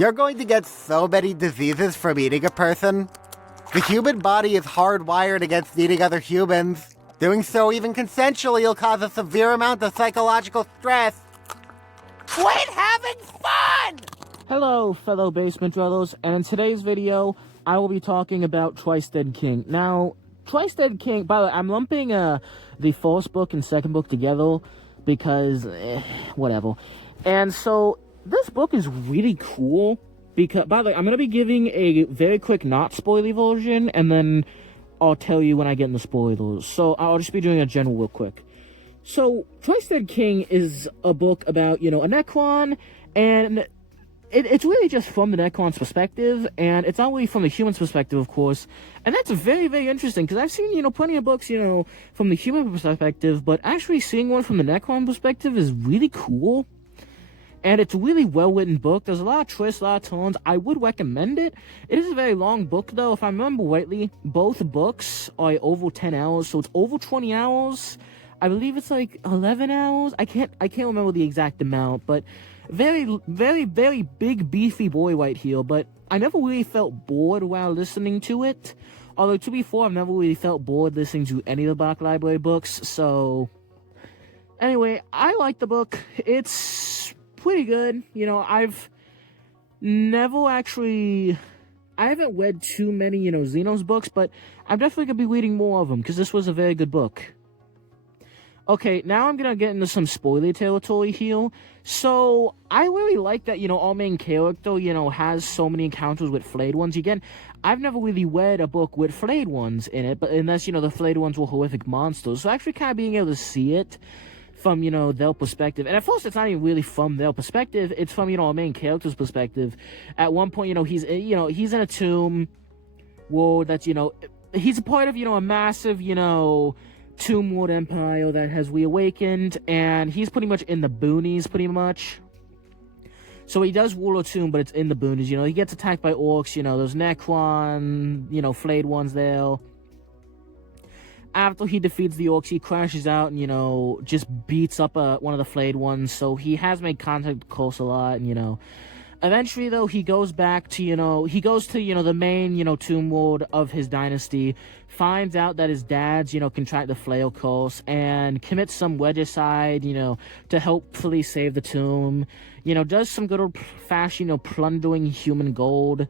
You're going to get so many diseases from eating a person. The human body is hardwired against eating other humans. Doing so even consensually will cause a severe amount of psychological stress. Quit having fun! Hello, fellow basement dwellers, and in today's video, I will be talking about Twice Dead King. Now, Twice Dead King, by the way, I'm lumping the first book and second book together because, whatever. And so, this book is really cool because, by the way, I'm going to be giving a very quick not spoily version, and then I'll tell you when I get in the spoilers. So, I'll just be doing a general real quick. So, Twice Dead King is a book about, a Necron, and it's really just from the Necron's perspective, and it's not really from the human's perspective, of course. And that's very, very interesting, because I've seen, plenty of books, from the human perspective, but actually seeing one from the Necron perspective is really cool. And it's a really well-written book. There's a lot of twists, a lot of turns. I would recommend it. It is a very long book, though. If I remember rightly, both books are over 10 hours, so it's over 20 hours. I believe it's like 11 hours. I can't remember the exact amount, but very, very, very big, beefy boy right here. But I never really felt bored while listening to it. Although, to be fair, I've never really felt bored listening to any of the Black Library books. So, anyway, I like the book. It's pretty good. I've never actually... I haven't read too many, Xenos books, but I'm definitely going to be reading more of them, because this was a very good book. Okay, now I'm going to get into some spoiler territory here. So, I really like that, our main character, has so many encounters with flayed ones. Again, I've never really read a book with flayed ones in it, but unless, the flayed ones were horrific monsters. So, actually kind of being able to see it from, their perspective. And at first, it's not even really from their perspective. It's from, our main character's perspective. At one point, he's in a tomb world that's, he's a part of, a massive, Tomb World Empire that has reawakened, and he's pretty much in the boonies, pretty much. So he does rule a tomb, but it's in the boonies, he gets attacked by orcs, there's Necron, flayed ones there. After he defeats the orcs, he crashes out and, just beats up one of the flayed ones, so he has made contact with Kos a lot, and, eventually, though, he goes back to, the main, tomb world of his dynasty, finds out that his dad's, contract the flail curse, and commits some regicide, to hopefully save the tomb, does some good old-fashioned, plundering human gold,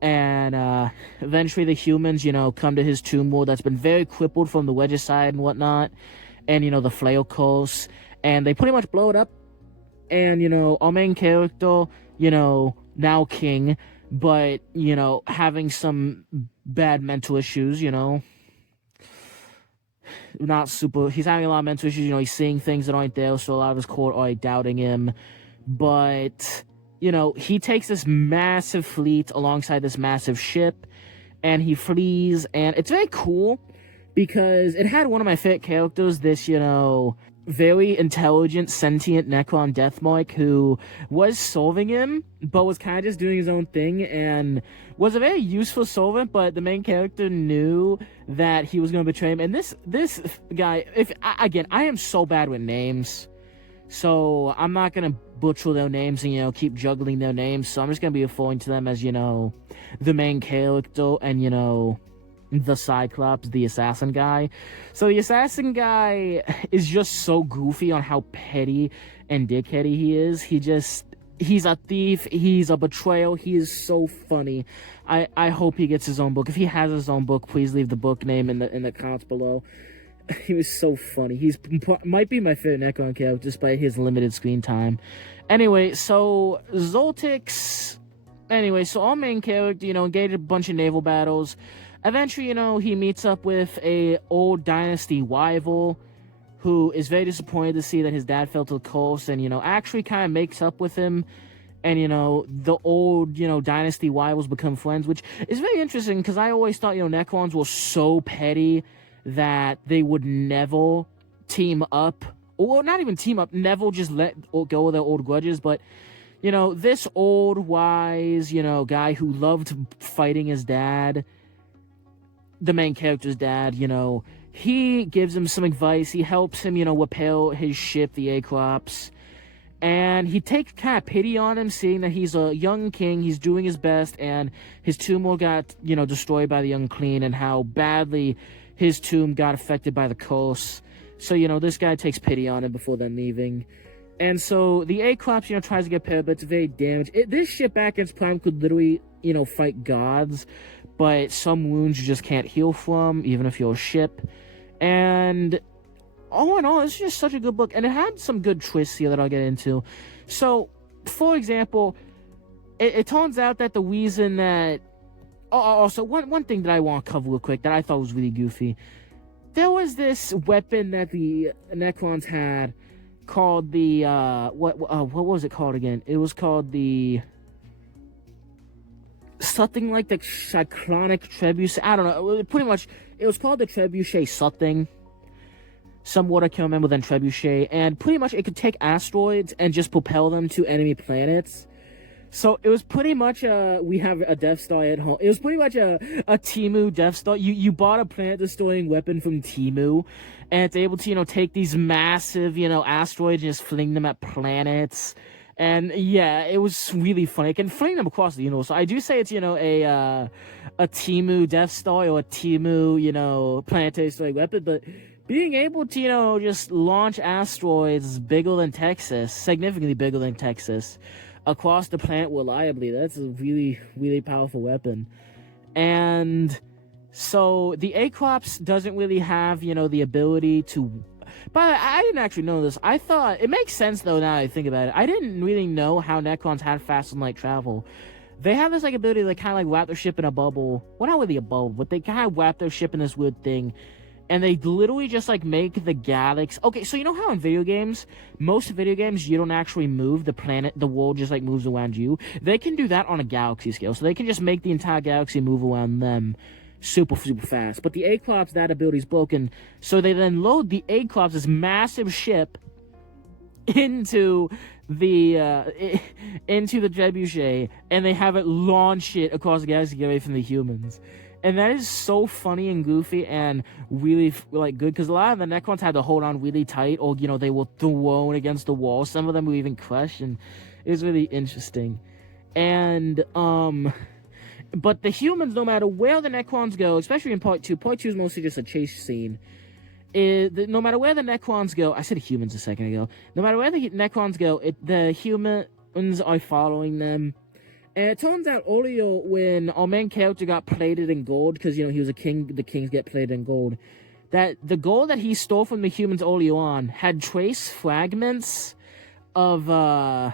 and, eventually the humans, come to his tomb world that's been very crippled from the regicide and whatnot, and, the flail curse, and they pretty much blow it up, and, our main character, now king, but, having some bad mental issues, not super, he's having a lot of mental issues, he's seeing things that aren't there, so a lot of his court are doubting him, but, he takes this massive fleet alongside this massive ship, and he flees, and it's very cool, because it had one of my favorite characters, this, very intelligent, sentient Necron Deathmark who was solving him, but was kind of just doing his own thing, and was a very useful servant, but the main character knew that he was going to betray him, and this guy, again, I am so bad with names, so I'm not going to butcher their names and, keep juggling their names, so I'm just going to be referring to them as, the main character, and, the Cyclops, the assassin guy. So the assassin guy is just so goofy on how petty and dickheady he is. He's a thief, he's a betrayal, he is so funny. I hope he gets his own book. If he has his own book, please leave the book name in the comments below. He was so funny. He's might be my favorite Necron character despite his limited screen time. Anyway, so Zoltix... Anyway, so our main character, engaged a bunch of naval battles. Eventually, he meets up with a old dynasty rival who is very disappointed to see that his dad fell to the coast and, actually kind of makes up with him. And, the old, dynasty rivals become friends, which is very interesting because I always thought, Necrons were so petty that they would never team up. Or not even team up, never just let go of their old grudges, but... this old, wise, guy who loved fighting his dad, the main character's dad, he gives him some advice. He helps him, repair his ship, the Acrops. And he takes kind of pity on him, seeing that he's a young king, he's doing his best, and his tomb will got, destroyed by the unclean, and how badly his tomb got affected by the curse. So, this guy takes pity on him before then leaving. And so the Aeclops, tries to get paired, but it's very damaged. This ship back against Prime could literally, fight gods, but some wounds you just can't heal from, even if you're a ship. And all in all, it's just such a good book, and it had some good twists here that I'll get into. So, for example, it turns out that the reason that... Also, one thing that I want to cover real quick that I thought was really goofy. There was this weapon that the Necrons had called the... what was it called again? It was called the... something like the Cyclonic Trebuchet. I don't know. Pretty much, it was called the Trebuchet something. Somewhat I can't remember than Trebuchet, and pretty much it could take asteroids and just propel them to enemy planets. So it was pretty much we have a Death Star at home. It was pretty much a Temu Death Star. You bought a planet destroying weapon from Temu, and it's able to take these massive asteroids and just fling them at planets. And yeah, it was really funny. It can fling them across the universe. So I do say it's a Temu Death Star or a Temu planetary destroying weapon, but being able to, just launch asteroids bigger than Texas, significantly bigger than Texas, across the planet reliably, that's a really, really powerful weapon. And so the Aeclops doesn't really have, the ability to... But I didn't actually know this. I thought... It makes sense, though, now that I think about it. I didn't really know how Necrons had fast and light travel. They have this, ability to kind of, wrap their ship in a bubble. Well, not really a bubble, but they kind of wrap their ship in this weird thing. And they literally just, make the galaxy... Okay, so you know how in video games, most video games, you don't actually move the planet, the world just, moves around you? They can do that on a galaxy scale. So they can just make the entire galaxy move around them super, super fast. But the Aeclops, that ability's broken. So they then load the Aeclops, this massive ship, into the Trebuchet, and they have it launch it across the galaxy to get away from the humans. And that is so funny and goofy and really, good, because a lot of the Necrons had to hold on really tight, or, they were thrown against the wall. Some of them were even crushed, and it was really interesting. And, but the humans, no matter where the Necrons go, especially in Part 2 is mostly just a chase scene, no matter where the Necrons go, I said humans a second ago, no matter where the Necrons go, the humans are following them. And it turns out earlier when our main character got plated in gold, because, he was a king, the kings get plated in gold, that the gold that he stole from the humans earlier on had trace fragments of a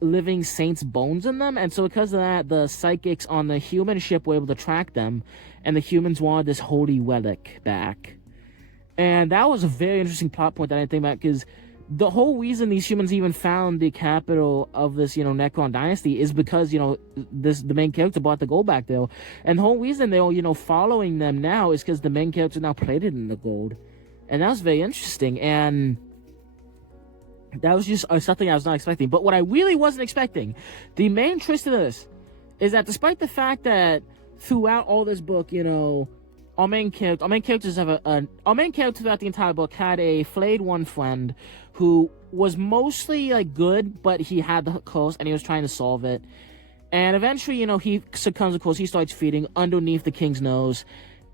living saint's bones in them, and so because of that, the psychics on the human ship were able to track them, and the humans wanted this holy relic back. And that was a very interesting plot point that I didn't think about, because the whole reason these humans even found the capital of this, Necron dynasty is because, the main character brought the gold back there. And the whole reason they're, following them now is because the main character now plated in the gold. And that was very interesting. And that was just something I was not expecting. But what I really wasn't expecting, the main twist of this, is that despite the fact that throughout all this book, our main character throughout the entire book had a flayed one friend who was mostly good, but he had the curse and he was trying to solve it. And eventually, he succumbs, of course, he starts feeding underneath the king's nose.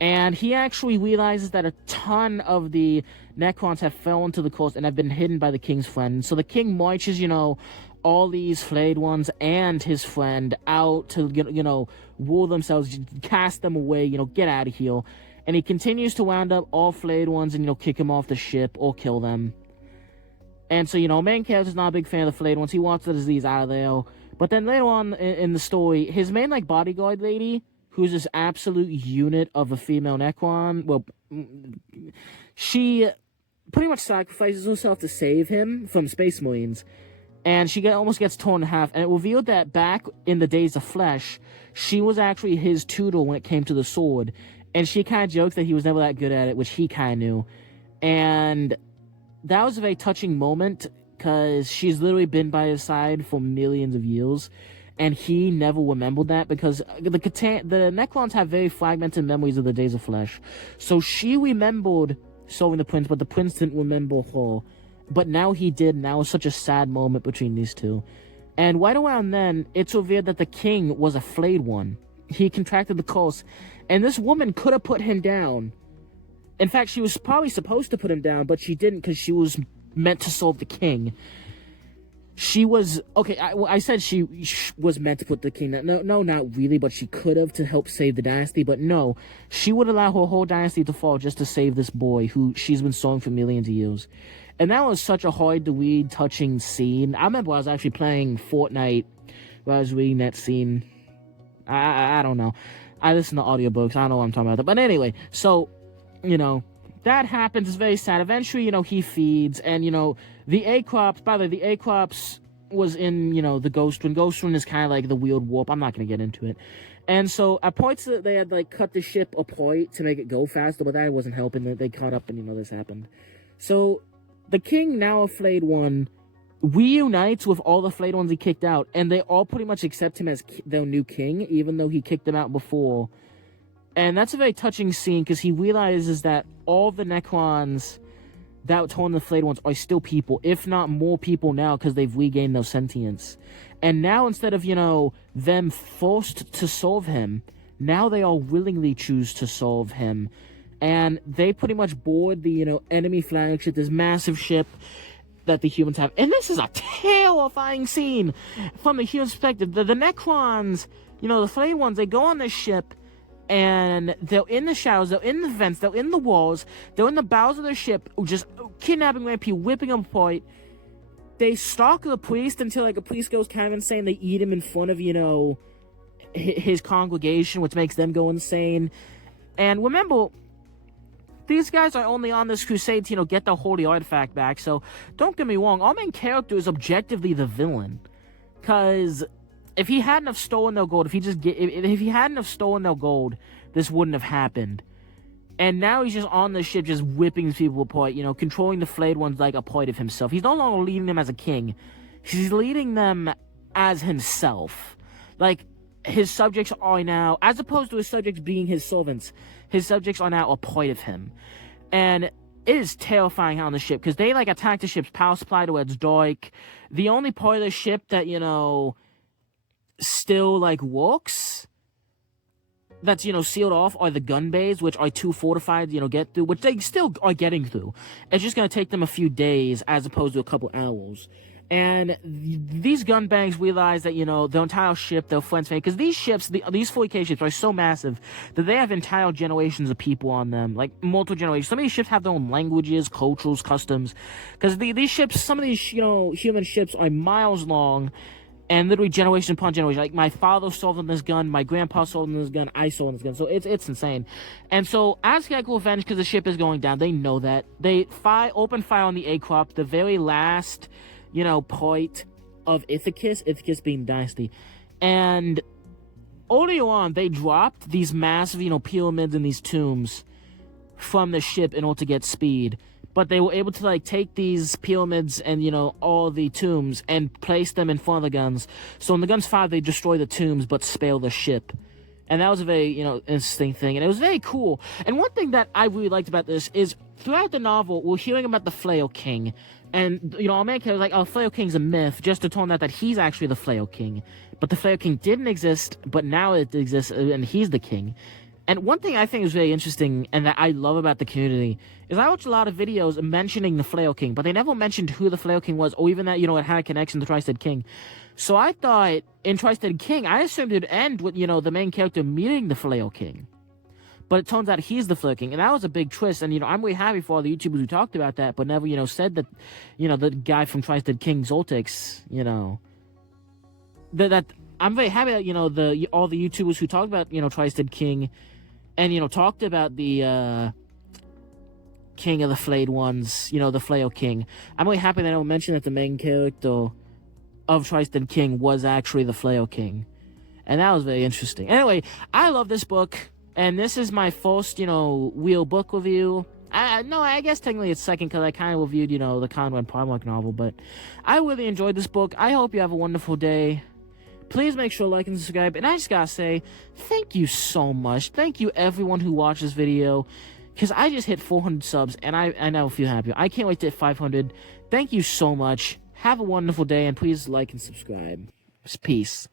And he actually realizes that a ton of the Necrons have fallen into the curse and have been hidden by the king's friend. So the king marches, all these flayed ones and his friend out to, rule themselves, cast them away, get out of here. And he continues to round up all flayed ones and, kick them off the ship or kill them. And so, main character's not a big fan of the flayed ones. He wants the disease out of there. But then later on in the story, his main, bodyguard lady, who's this absolute unit of a female Necron, well, she pretty much sacrifices herself to save him from Space Marines. And she almost gets torn in half. And it revealed that back in the Days of Flesh, she was actually his tutor when it came to the sword. And she kind of jokes that he was never that good at it, which he kind of knew. And that was a very touching moment, because she's literally been by his side for millions of years. And he never remembered that, because the Necrons have very fragmented memories of the Days of Flesh. So she remembered solving the prince, but the prince didn't remember her. but now he did. Now it's such a sad moment between these two. And right around then, it's revealed that the king was a flayed one. He contracted the curse, and this woman could have put him down. In fact, she was probably supposed to put him down, but she didn't because she was meant to solve the king. She was... Okay, I said she was meant to put the king down. No, not really, but she could have to help save the dynasty. But no, she would allow her whole dynasty to fall just to save this boy who she's been sewing for millions of years. And that was such a hard-to-read, touching scene. I remember I was actually playing Fortnite when I was reading that scene. I don't know. I listen to audiobooks. I don't know what I'm talking about. But anyway, so, that happens. It's very sad. Eventually, he feeds. And, the Acrops, by the way, the Acrops was in, the Ghost Rune. Ghost Rune is kind of like the weird warp. I'm not going to get into it. And so, at points, they had, cut the ship apart to make it go faster, but that wasn't helping. They caught up and, this happened. So, the king, now a flayed one, reunites with all the flayed ones he kicked out, and they all pretty much accept him as their new king, even though he kicked them out before. And that's a very touching scene, because he realizes that all the Necrons that were torn the flayed ones are still people, if not more people now, because they've regained their sentience. And now, instead of, them forced to solve him, now they all willingly choose to solve him. And they pretty much board the, enemy flagship, this massive ship that the humans have. And this is a terrifying scene from the human perspective. The Necrons, the flayed ones, they go on this ship, and they're in the shadows, they're in the vents, they're in the walls, they're in the bows of their ship, just kidnapping Rampy, whipping them apart. They stalk the priest until, a priest goes kind of insane. They eat him in front of, his congregation, which makes them go insane. And remember, these guys are only on this crusade to, get the holy artifact back, so don't get me wrong, our main character is objectively the villain. Because if he hadn't have stolen their gold, if he hadn't have stolen their gold, this wouldn't have happened. And now he's just on the ship, just whipping these people apart, controlling the flayed ones like a part of himself. He's no longer leading them as a king. He's leading them as himself. His subjects are now, as opposed to his subjects being his servants, his subjects are now a part of him. And it is terrifying on the ship, because they, attack the ship's power supply to where it's dark. The only part of the ship that, still, works, that's, sealed off, are the gun bays, which are too fortified to, get through, which they still are getting through. It's just going to take them a few days, as opposed to a couple hours. And these gun banks realize that, the entire ship, their friends, because these ships, these 40K ships are so massive that they have entire generations of people on them, multiple generations. Some of these ships have their own languages, cultures, customs, because these ships, some of these, human ships are miles long, and literally generation upon generation. My father sold them this gun, my grandpa sold them this gun, I sold them this gun, so it's insane. And so, Aztec will avenge because the ship is going down, they know that. They open fire on the Acrop, the very last point of Ithacus being dynasty. And earlier on, they dropped these massive, pyramids and these tombs from the ship in order to get speed. But they were able to, take these pyramids and, all the tombs and place them in front of the guns. So when the guns fire, they destroy the tombs but spare the ship. And that was a very, interesting thing. And it was very cool. And one thing that I really liked about this is, throughout the novel, we're hearing about the Flail King. And, our main character was like, Flail King's a myth, just to turn out that he's actually the Flail King. But the Flail King didn't exist, but now it exists, and he's the king. And one thing I think is very interesting, and that I love about the community, is I watch a lot of videos mentioning the Flail King, but they never mentioned who the Flail King was, or even that, it had a connection to Twisted King. So I thought, in Twisted King, I assumed it would end with, the main character meeting the Flail King. But it turns out he's the Flail King, and that was a big twist, and, I'm really happy for all the YouTubers who talked about that, but never, said that, the guy from Twisted King, Zoltex, that I'm very happy that, all the YouTubers who talked about, Twisted King, and, talked about the, King of the Flayed Ones, the Flail King. I'm really happy that I mentioned that the main character of Twisted King was actually the Flail King. And that was very interesting. Anyway, I love this book, and this is my first, real book review. I guess technically it's second, because I kind of reviewed, the Conrad Parmark novel, but I really enjoyed this book. I hope you have a wonderful day. Please make sure to like and subscribe. And I just gotta say, thank you so much. Thank you everyone who watched this video. Because I just hit 400 subs, and I now feel happy. I can't wait to hit 500. Thank you so much. Have a wonderful day, and please like and subscribe. Peace.